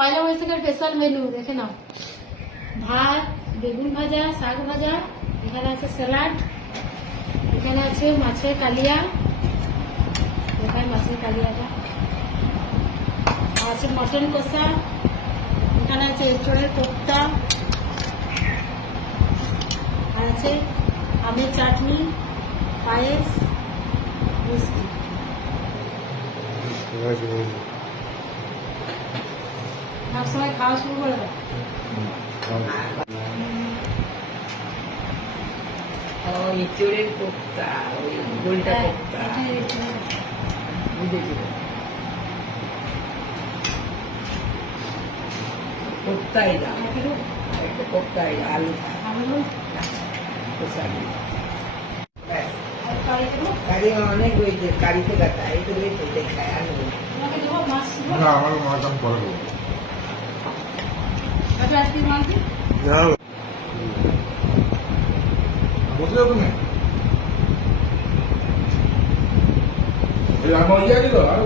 পয়লা বৈশাখের special menu দেখে নাও। ভাত, বেগুন ভাজা, শাক ভাজা, এখানে আছে স্যালাড, এখানে আছে মাছের কালিয়া, এখানে মাছের কালিয়াটা আছে, মটন কষা, এখানে আছে এঁচড়ের কোপ্তা, আর আছে আমের চাটনি, পায়েস, মিষ্টি। সব সময় খাওয়া শুরু করে দাও। এঁচড়ের কোপ্তা, ওই গোলটা কোপ্তা, বুঝেছি। কোপ্তাই দাও, একটা কোপ্তাই আলু কারি অনেক হয়েছে, কারিতে কাটা এগুলো দেখায় আলু। আমার মাছ আমি করে দেবো। বসে যাও তুমি। আমার ইয়ে দিল আরো